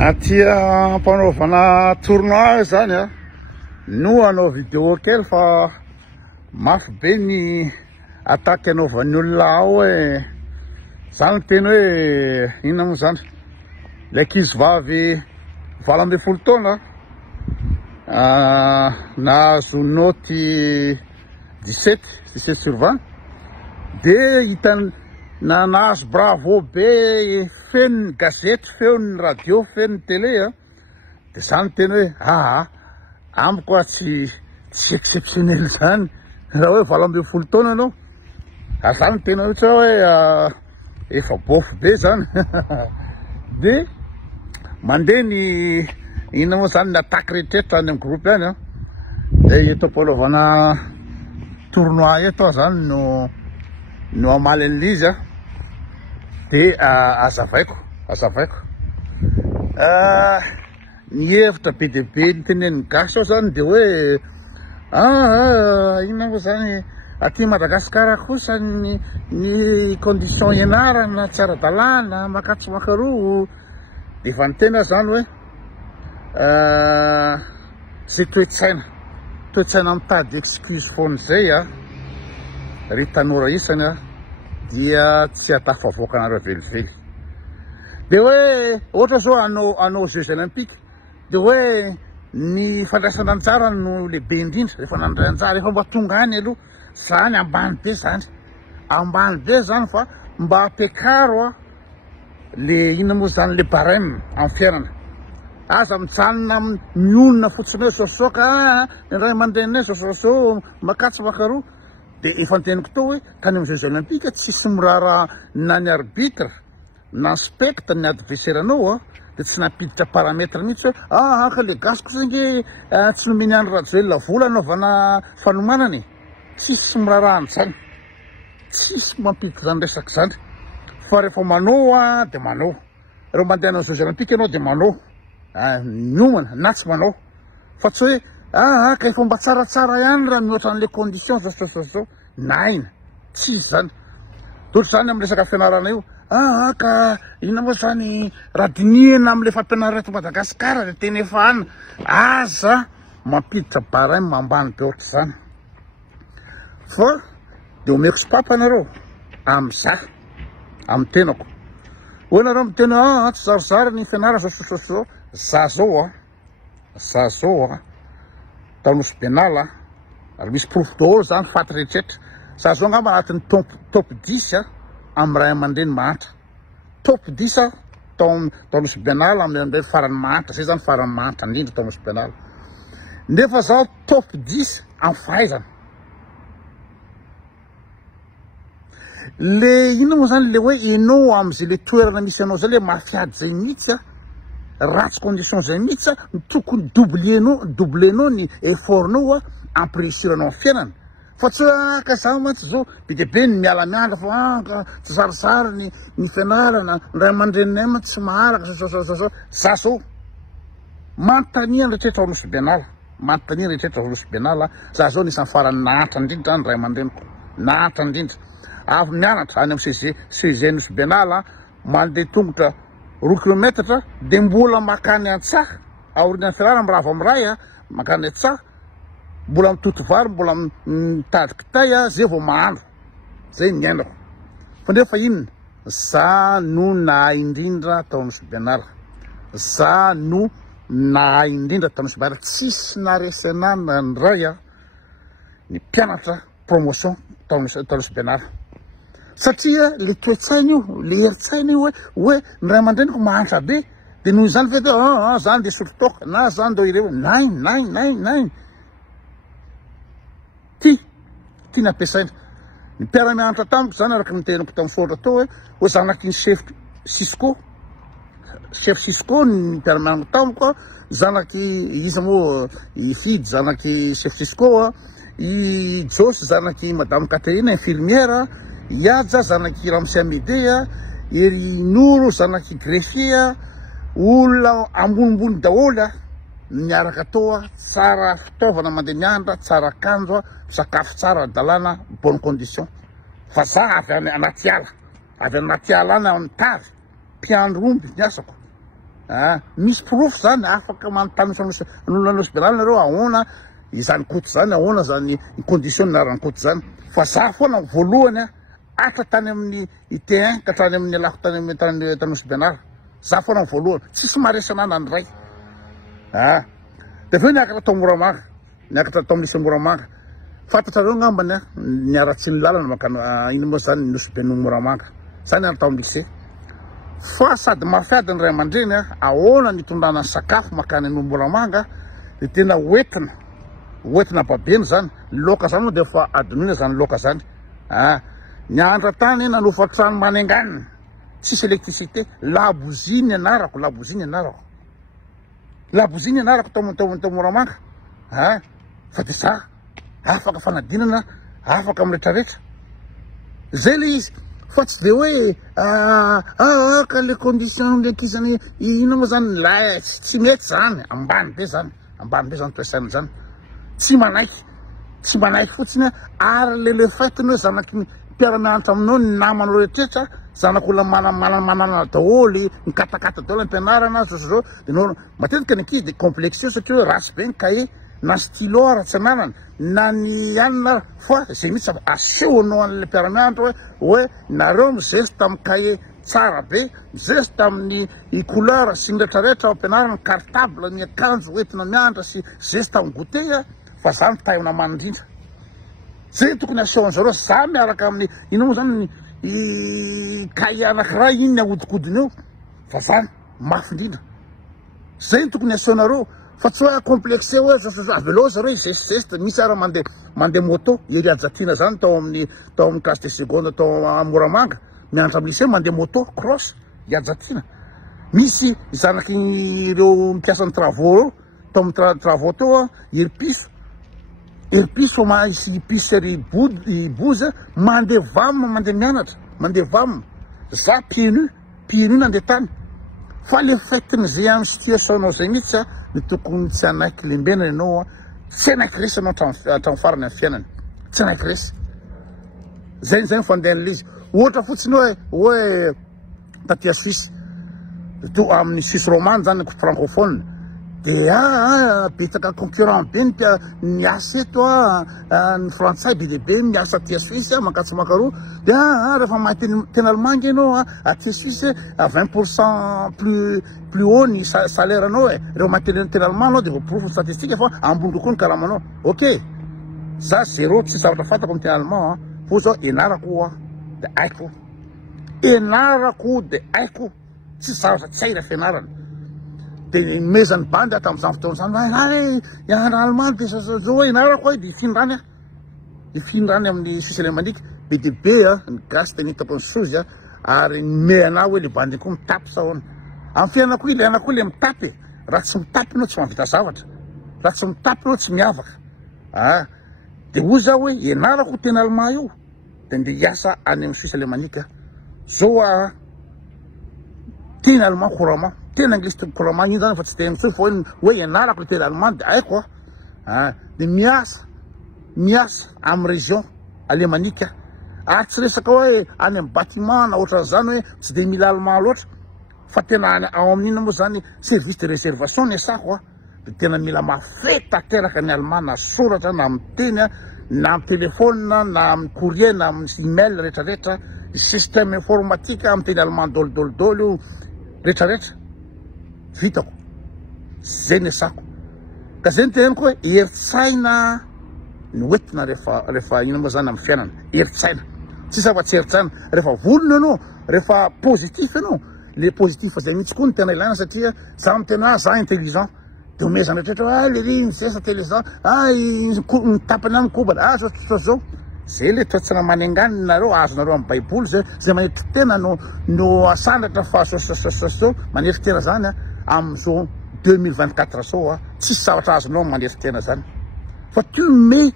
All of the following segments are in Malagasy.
Atia mpanaovana tournoi zany a no anao vidéo kely fa mafy be ny attaque anaovan'ny olona ao hoe zany teny hoe inona moa zany le ankizy vavy 12 taona nahazo noty 17/20 de hitany nahazo bravo be fen'ny gazety feon'ny radio fen'ny télé de zany teny hoe amiko tsy exceptionnel zany raha hoe 12 taona anao zany tena ohatra hoe efa bofy be zany de mandeha ny inona moa zany ny attaque rehetrarehetra any amin'ny groupe any de eto ampanaovana tournoi eto zany no amaly an'izy de azavaiko ny hevitra be de be ny tenen'ny gasy ao zany de hoe inona moa zany aty Madagasikara kosa ny condition ianarana tsy ara-dalàna makatso makaroa de efa ny tena zany hoe zay toe-tsaina mitady excuse foana zay ry tanora isany dia tsy atafavoaka anareo velively de hoe ohatra zao anao Jeux olympiques de hoe ny fandraisana anjara no lehibe indrindra rehefa nandray anjara efa mba tonga any aloha zany ambany be zany fa mba ampiakaro le inona moa zany le barème amin'ny fiainana aza mijanona mionona fotsiny hoe sosoka ray aman-drenay sososo makatso makaroa de efa niteniko tao hoe tany amin'ny Jeux olympiques tsisy miraharaha na ny arbitre na spectre ny adversaire anao de tsy nampiditra paramètre mihitsy hoe ka le gasy kosa nge tsy nomeny andro rajoelona vola anaovana fanomanany tsisy miraharaha an'izany tsisy mampiditra zany resaka zany fa rehefa manao de manao rehefa mandeha amin'ny Jeux olympiques ianao de manao miomana na tsy manao fa tsy hoe ka efa mba tsaratsara ihany raha mihoatra an'le condition zao naina tsisy zany dohatra zany amin'ny resaka fianarana io ka inona moa zany raha dinihana amin'le fampianarana eto Madagasikara de tena efa ana aza mampiditra barème ambany be ohatra zany fa de omeko sipapa anareo am'zah amin'ny tenako hoe nareo miteny tsy zarizary ny fianarana zao za zao tanosy benala ary misy proof daholo zany faty rehetrarehetra za zao angamba anatin'ny top 10 amin'ny ray aman-dreny mahantra top 10 tanosy benala amin'ny farany mahantra zay zany farany mahantra indrindra tanosy benala nefa zaho top 10 amin'ny fahaizana le ino moa zany le hoe enao am'zay le toerana misy anao zay le mafiady zay mihitsy ratsy condition zay mihitsy tokony doublenao ny effortnao ampireussiranao amin'ny fiainana fa tsy hoe ka zaho mantsy zao be de be ny miala-miandra fa tsy zarizary ny fianarana ray aman-drenay ma tsy maharaka za zao manontaniany rehetrarehetra Anosy Benala za zao nisan'ny farany nahatra indrindra ny ray aman-dreniko nahatra indrindra avy mianatra any amin'ny CG Anosy Benala mandeha tongotra 2 kilometatra de mbola makany antsaha aorian'ny fianarana mirava amiray makany antsaha mbola mitoto vary mbola mitady kitay zay vao mahandro zay miainako fa nefa inona za no nahay indrindra tao Anosy Benala za no nahay indrindra tao Anosy Benala tsisy naresana nandray ny mpianatra promotion tao Anosy Benala satria le toe-tsaina io le heritsaina io hoe ny ray aman-dreniko mahantra be de noho izany vety zany de sotrotoka na zany de ireo nainy ty nampiasaina ny mpiara-mianatra tamiko zany araka niteniko tamin'ny soratra tao hoe zanaky ny chef Cisco ny mpiara-mianatra tamiko zanaky izy moa ifidy zanaky chef Cisco i Josy zanaky madame Catherine infirmière Iadza zanaky Ramsy Amédée ery Noro zanaky greffier olona ambonimbony daholo miaraka atao tsara fitaovana mandeha miandra tsara akanjo sakafo tsara dalàna bonne condition fa za avy anaty ala any amin'ny tavy mpiandro omby ny asako misy profo zany afaka manontany n'olonan'hospitaly nareo ahoana izany koto zany ahoana zany condition narany koto zany fa za foana voalohany atra tany amin'ny IT1 ka hatrany amin'ny alako tany hospitaly za foana voalohany tsisy maresana nandray de aveo niakatra tao Moramanga niakatra tao misy Moramanga fantatrareo ngambany niaratsy ny lalana makana ino moa zany ny hospitaly Moramanga zany ary tao lycée fa sady mafiady ny ray aman-dreny ahoana nitondrana ny sakafo makany ny Moramanga de tena oetina babeny zany loka zany moa de fa adonina zany loka zany niandra tany nanofatrano manenganiny tsisy électricité laboziny anarako tao Moramanga fa de za afaka fanadinana afaka amin'ny rehetrarehetra zay le izy fa tsy de hoe ka le condition le kisany ino moa zany la tsy mety zany ambany be zany toesaina zany tsy manaiky fotsiny ary le faitiny hoe zanaky mpiara-mianatra aminao ny namanao rehetrarehetra zanak'olona manana daholy mikatakata daholy ampianarana zao de nao matetika ny ankizy de complexio satria hoe rasy be ny cahier na stylo ara tsy ananana na ny anina fa zay mihitsy asehoanao an'le mpiara-mianatra hoe nareo mizesta amin'ny cahier tsara be mizesta amin'ny couleur sy ny rehetrarehetra ao ampianarana ny cartable ny akanjo hoentina mianatra sy zesta amin'ny goûter fa za mitahona manindrindra zay tokony asehoan'zareo za miaraka amin'ny ino moa zany cahier anakiray iny ny ahodikodiny eo fa zany mafy indrindra zay tokony asehoanareo fa tsy hoe complexé hoe avelo zareo zesizesta misy ara mandeha moto ery ajatina zany tao amin'ny classe de seconde tao Moramanga mianatra amin'ny lycée mandeha moto cross iajatina misy zanaky ireo mpiasa ny travaux tao amin'ny travaux tao erpiso misy épicerie boza mandeha vamma mandeha mianatra mandeha vamma za pienu nandeha tany fa le faitiny zay amin'ny situationao zay mihitsy ny tokony tsy anaiky lembena ianao tsy anaiky resy anao hatramy farany amin'ny fiainany tsy anaiky resy zay ny fandehan'le izy ohatra fotsiny hoe tatia Suisse amin'ny Suisse romane zany francophone de betaka concurrent be ny asa eto ny frantsay be lehibe miasa atia Suisse makatsy makaroa de rehefa mahay teny Allemagne ianao atia Suisse 20% plus haut ny salaire anao rehefa mahay teny Allemagne anao de voaporofo ny statistique fa ambony kokoa ny karamanao ok za zéro tsy zavatra fantako amin'ny teny allemand fo zao enarako de aiko tsy zavatra tsy hay raha fianarana de mezany bandy tam'izany fotoana zany allemand de zao hoe enarako de ifindrany amin'ny Suisse-Alémanique be de be ny gasy de nitako ny sozy ary me ana hoe le bandy koa mitapy sa hoana amin'ny fiainako le anako le mitapy raha tsy mitapy anao tsy mahavita zavatra raha tsy mitapy anao tsy miavaka de hoy za hoe enarako teny allemand io de nde hiasa any amin'ny Suisse-Alémanique zao teny allemand couramment teny anglisy couramment iny zany fa tsy teny fa hoe enarako le teny allemand de aiko de miasa amin'ny région alémanique ary tsy resaka hoe any amin'ny bâtiment na ohatran'izany hoe tsy de mila allemand loatra fa tena ao amin'ino moa zany service de réservation ny asako de tena mila mafety tanteraka ny allemand na soratra na amin'ny teny na amin'ny telefone na amin'ny courrier na amin'ny email rehetrarehetra système informatique amin'ny teny allemand dolidolidolo io rehetrarehetra vitako zay ny asako ka zay ny teneniko hoe eritsaina ny oentina rehefa ino moa zany amin'ny fiainana eritsaina tsy zava-tsy eritsaina rehefa volona ianao rehefa positif ianao le positif zay mihitsy koa ny tena ilaina satria za mitena za intelligent de omezana rehetrarehetra le ry zay sa telezan mitapany any kobana zao zay le toetrana manenganiny nareo azonareo amin'ny baiboly zay manetry tena no asandratra fa sao manetry tena zany am'izao 2024 zao tsisy zavatra azonao manetry tena zany fa tu mets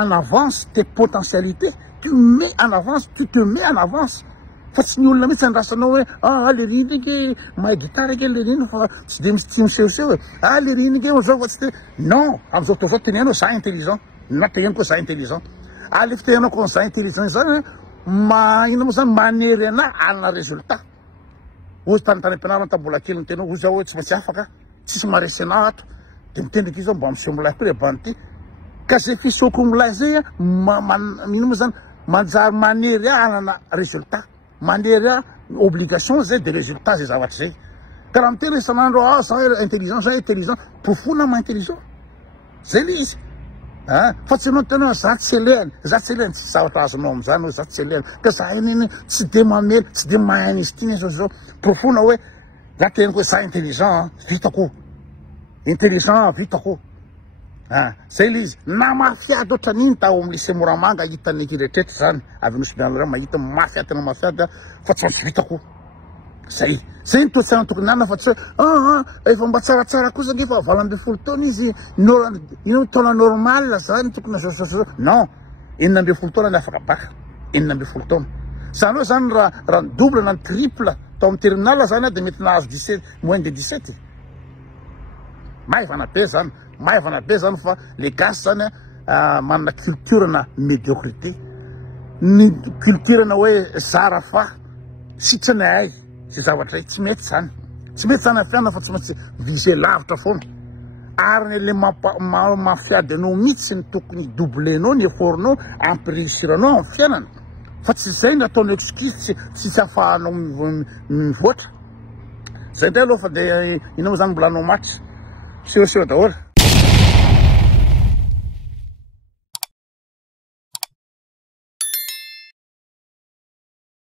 en avance tes potentialités tu mets en avance tu te mets en avance fa tsy ny olona mihitsy andrasanao hoe le ry ndraiky mahay gitara ke le riny fa tsy de tsy misehoseho hoe le ry ndraiky zao fa tsy de non am'izao fotoa zao tenenao za intelligent na teneno koa za intelligent le fitenenako za intelligent zany ino moa zany manery ana alina résultat ozy tany ampianarana tambola kely nytena ozy aho hoe tsy maintsy afaka tsisy maresena ato de mitendriky izy ao mba miseho milay koa le banty ka zay fisoko milay zay a ino moa zany manjary manery anana résultat manery obligation zay de résultat zay zavatra zay ka raha miteny isan'andro za intelligent profona ma intelligent zay le izy fa tsy anao tena za tsy elehany tsy zavatra azonao am'zany hoe za tsy elehany ka za ininy tsy de mamely tsy de mahany izy ty zao profona hoe za teniko hoe za intelligent vitako zay le izy na mafiady ohatran'iny tao amin'ny lycée Moramanga hitany rehetrarehetra zany avy nosy mahita mafiady tena mafiady fa tsy maintsy vitako zay ny toetsaina tokony anana fa tsy hoe efa mba tsaratsara kosa nefa 20 taona izy ino taona normal zany tokony azao non 12 taona ny afaka baka 12 taona zany hoe zany raha ny double na ny triple tao amin'ny terminal zany de mety nahazo 17 moins de 17 maivana be zany fa le gasy zany manana culture na médiocrité ny culture na hoe zara fa sitrany ay sy zavatra tsy mety zany afiana fa tsy maintsy viser lavitra foana ary le mafiady anao mihitsy ny tokony doublenao ny effortnao ampiréussiranao amin'ny fiainana fa tsy zay ny ataonao excuse tsy afahanao mivoatra zay ndray aloha fa de ino moa zany mbolanao matry seho daholo